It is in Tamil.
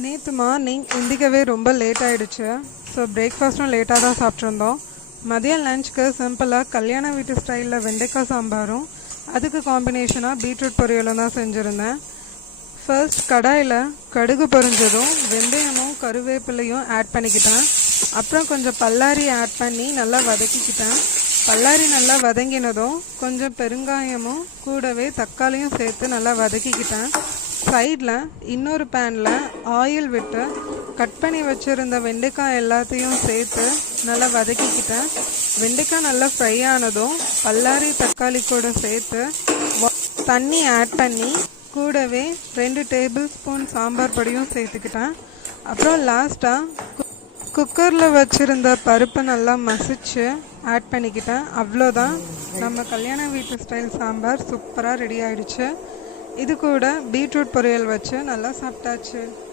நேற்று மார்னிங் எந்திக்கவே ரொம்ப லேட் ஆகிடுச்சு. ஸோ பிரேக்ஃபாஸ்ட்டும் லேட்டாக தான் சாப்பிட்ருந்தோம். மதியம் லஞ்சுக்கு சிம்பிளாக கல்யாண வீட்டு ஸ்டைலில் வெண்டைக்காய் சாம்பாரும் அதுக்கு காம்பினேஷனாக பீட்ரூட் பொரியலும் தான் செஞ்சுருந்தேன். ஃபர்ஸ்ட் கடாயில் கடுகு பொரிஞ்சதும் வெந்தயமும் கருவேப்பிலையும் ஆட் பண்ணிக்கிட்டேன். அப்புறம் கொஞ்சம் பல்லாரி ஆட் பண்ணி நல்லா வதக்கிக்கிட்டேன். பல்லாரி நல்லா வதங்கினதும் கொஞ்சம் பெருங்காயமும் கூடவே தக்காளியும் சேர்த்து நல்லா வதக்கிக்கிட்டேன். சைடில் இன்னொரு பேனில் ஆயில் விட்டு கட் பண்ணி வச்சுருந்த வெண்டைக்காய் எல்லாத்தையும் சேர்த்து நல்லா வதக்கிக்கிட்டேன். வெண்டைக்காய் நல்லா ஃப்ரை ஆனதும் பல்லாரி தக்காளி கூட சேர்த்து தண்ணி ஆட் பண்ணி கூடவே 2 டேபிள் ஸ்பூன் சாம்பார் பொடியும் சேர்த்துக்கிட்டேன். அப்புறம் லாஸ்ட்டாக குக்கரில் வச்சுருந்த பருப்பை நல்லா மசிச்சு ஆட் பண்ணிக்கிட்டேன். அவ்வளோதான், நம்ம கல்யாண வீட்டு ஸ்டைல் சாம்பார் சூப்பராக ரெடி ஆயிடுச்சு. இது கூட பீட்ரூட் பொரியல் வச்சு நல்லா சாப்பிட்டாச்சு.